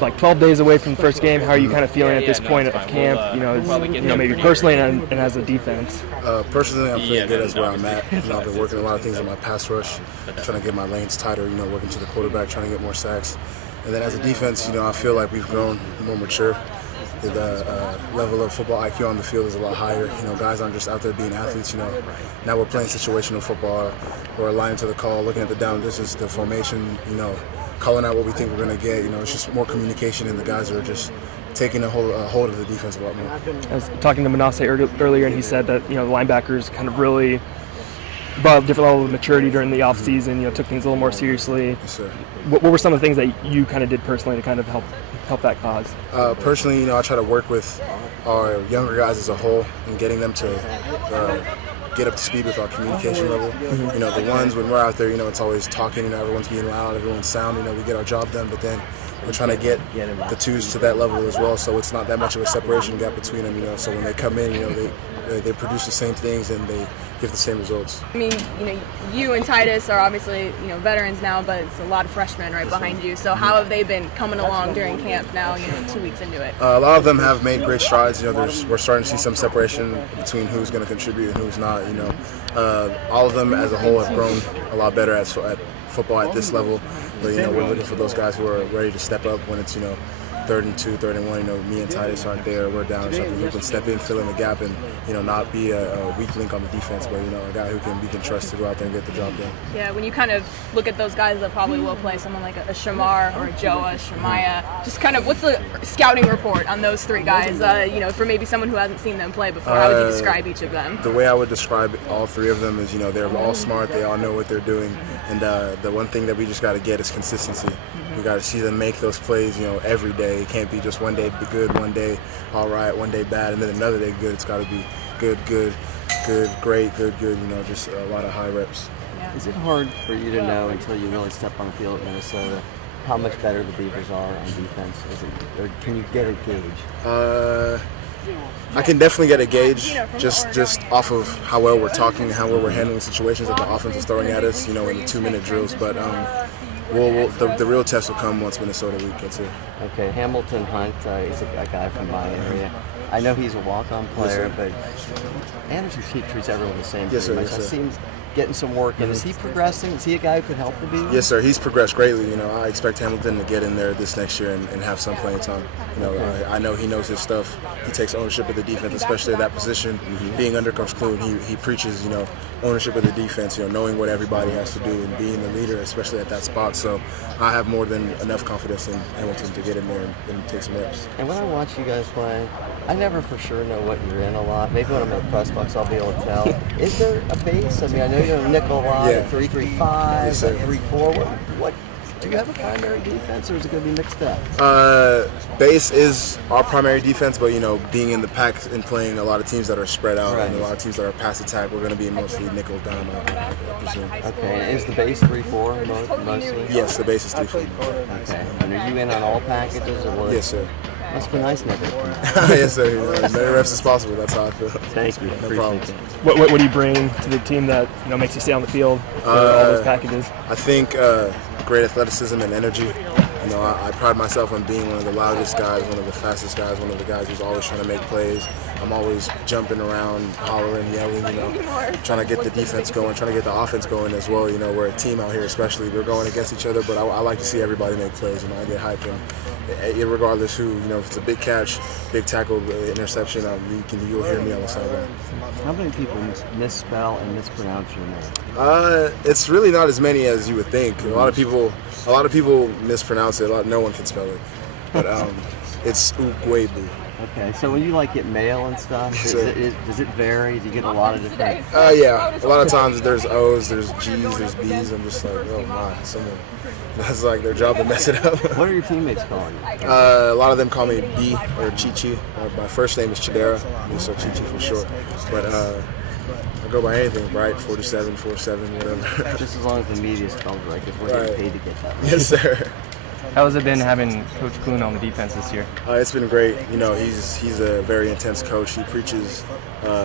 like 12 days away from the first game. How are you kind of feeling at this point of camp? Maybe personally and as a defense. Personally, I'm feeling good as where I'm at. I've been working a lot of things in my pass rush, trying to get my lanes tighter. Working to the quarterback, trying to get more sacks. And then as a defense, I feel like we've grown more mature. The level of football IQ on the field is a lot higher. Guys aren't just out there being athletes. Now we're playing situational football. We're aligning to the call, looking at the down distance, the formation. Calling out what we think we're going to get. It's just more communication, and the guys are just taking a hold of the defense a lot more. I was talking to Manasseh earlier, and he said that the linebackers kind of really brought up a different level of maturity during the off season. Took things a little more seriously. Yes, sir. What were some of the things that you kind of did personally to kind of help that cause? Personally, I try to work with our younger guys as a whole and getting them to get up to speed with our communication level. The ones when we're out there, it's always talking, everyone's being loud, everyone's sound, we get our job done, but then we're trying to get the twos to that level as well, so it's not that much of a separation gap between them, so when they come in, they produce the same things and they give the same results. I mean, you and Titus are obviously, veterans now, but it's a lot of freshmen right behind you. So how have they been coming along during camp now, 2 weeks into it? A lot of them have made great strides. We're starting to see some separation between who's going to contribute and who's not. All of them as a whole have grown a lot better at football at this level. But, we're looking for those guys who are ready to step up when it's, 3rd and 2, 3rd and 1. Me and Titus aren't there. We're down or something. Who can step in, fill in the gap, and not be a weak link on the defense, but a guy who we can trust to go out there and get the job done. Yeah, when you kind of look at those guys that probably will play, someone like a Shamar or a Joa, Shemaiah, just kind of what's the scouting report on those three guys? For maybe someone who hasn't seen them play before, how would you describe each of them? The way I would describe all three of them is, they're all smart. They all know what they're doing, and the one thing that we just got to get is consistency. We got to see them make those plays, every day. It can't be just one day good, one day all right, one day bad, and then another day good. It's got to be good, great, good, just a lot of high reps. Yeah. Is it hard for you to know until you really step on the field at Minnesota how much better the Beavers are on defense? Or can you get a gauge? I can definitely get a gauge just off of how well we're talking and how well we're handling situations that the offense is throwing at us, in the 2-minute drills. But the real test will come once Minnesota week gets here. Okay, Hamilton Hunt, he's a guy from my area. I know he's a walk-on player, but Anderson treats everyone the same. Yes, sir. It seems getting some work in. Is he progressing? Is he a guy who could help the Beavers? Yes, sir. He's progressed greatly. I expect Hamilton to get in there this next year and have some playing time. I know he knows his stuff. He takes ownership of the defense, especially at that position. Being under Coach Clune, he preaches, ownership of the defense, knowing what everybody has to do and being the leader, especially at that spot. So I have more than enough confidence in Hamilton to get in there and take some reps. And when I watch you guys play, I never for sure know what you're in a lot. Maybe when I'm in the press box, I'll be able to tell. Is there a base? I mean, I know you're a nickel a lot, Yeah. 3-3-5, Yes, sir. 3-4. What do you have a primary defense, or is it going to be mixed up? Base is our primary defense, but being in the pack and playing a lot of teams that are spread out and a lot of teams that are pass attack, we're going to be mostly nickel down, I presume. Okay, and is the base 3-4 mostly? Yes, the base is 3-4. Okay, and are you in on all packages, or what? Yes, sir. Must be nice, Nick. Yes, sir. As many reps as possible. That's how I feel. Thank you. No problem. What do you bring to the team that makes you stay on the field for all those packages? I think great athleticism and energy. I pride myself on being one of the loudest guys, one of the fastest guys, one of the guys who's always trying to make plays. I'm always jumping around, hollering, yelling, trying to get the defense going, trying to get the offense going as well. We're a team out here, especially. We're going against each other, but I like to see everybody make plays. I get hyped, and regardless who, if it's a big catch, big tackle, interception, you'll hear me on the sideline. How many people misspell and mispronounce your name? It's really not as many as you would think. A lot of people mispronounce it. No one can spell it, but it's Ugwoegbu. Okay, so when you get mail and stuff, does it vary? Do you get a lot of different? Yeah, a lot of times there's O's, there's G's, there's B's. I'm just like, oh my, someone. That's like their job to mess it up. What are your teammates calling you? A lot of them call me B or Chi-Chi. My first name is Chidera, so Chi-Chi for short. But I go by anything, Bright, 47, 47, whatever. Just as long as the media spells right, because we're getting paid to get that. Yes, sir. How has it been having Coach Clune on the defense this year? It's been great. He's a very intense coach. He preaches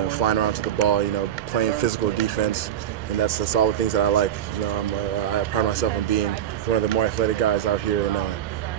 flying around to the ball, playing physical defense, and that's all the things that I like. I pride myself on being one of the more athletic guys out here, and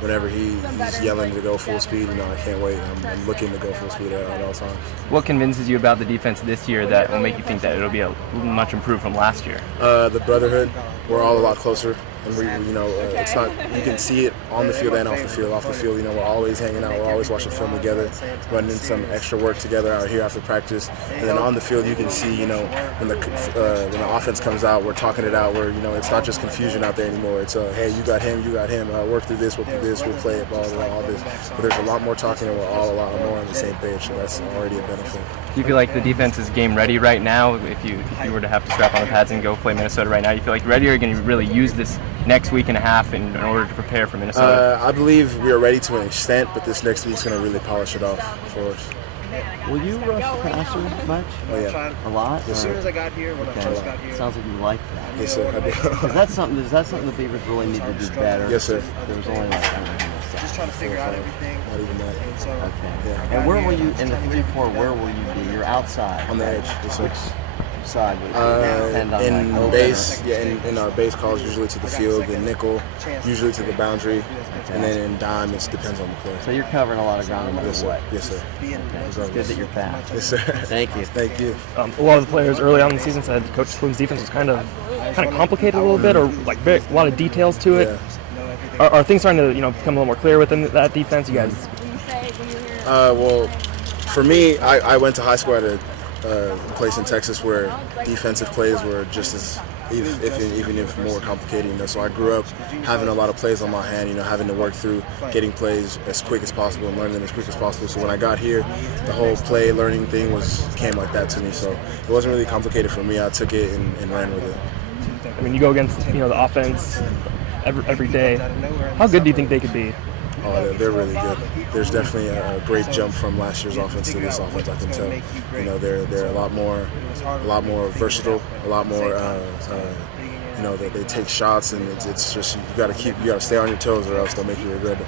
whenever he's yelling to go full speed, I can't wait. I'm looking to go full speed at all times. What convinces you about the defense this year that will make you think that it'll be much improved from last year? The brotherhood. We're all a lot closer. And it's not. You can see it on the field and off the field. Off the field, we're always hanging out. We're always watching film together, running some extra work together out here after practice. And then on the field, you can see, when the offense comes out, we're talking it out. Where it's not just confusion out there anymore. It's hey, you got him, work through this, we'll play it, blah, blah, blah, all this. But there's a lot more talking, and we're all a lot more on the same page. So that's already a benefit. Do you feel like the defense is game ready right now? If you were to have to strap on the pads and go play Minnesota right now, you feel like ready, or are you going to really use this next week and a half in order to prepare for Minnesota? I believe we are ready to an extent, but this next week's going to really polish it off for us. Will you rush the passer much? Oh, yeah. A lot? Yes, sir. As I got here, when I first got here. Sounds like you like that. Yes, sir. I do. Is that something the Beavers really need to do better? Yes, sir. There was only Just trying to figure out everything. Not even that. And so, Okay. And where will you, in the 3-4, where will you be? You're outside. On the edge. Yes, sir. Which side would it depend on? In like, base, in our base calls usually to the field, in nickel, usually to the boundary, and then in dime, it depends on the play. So you're covering a lot of ground no matter Yes, sir. what. Yes, sir. It's good that you're fast. Yes, sir. Thank you. Thank you. A lot of the players early on in the season said Coach Spoon's defense was kind of complicated a little bit, or like a lot of details to it. Yeah. Are things starting to become a little more clear within that defense? You guys? Well, for me, I went to high school at a place in Texas where defensive plays were just as, even if more complicated. So I grew up having a lot of plays on my hand, having to work through getting plays as quick as possible and learning them as quick as possible. So when I got here, the whole play learning thing came like that to me. So it wasn't really complicated for me. I took it and ran with it. I mean, you go against the offense every day. How good do you think they could be? Oh, they're really good. There's definitely a great jump from last year's offense to this offense. I can tell. They're a lot more versatile, a lot more. They take shots, and it's just you got to stay on your toes, or else they'll make you regret it.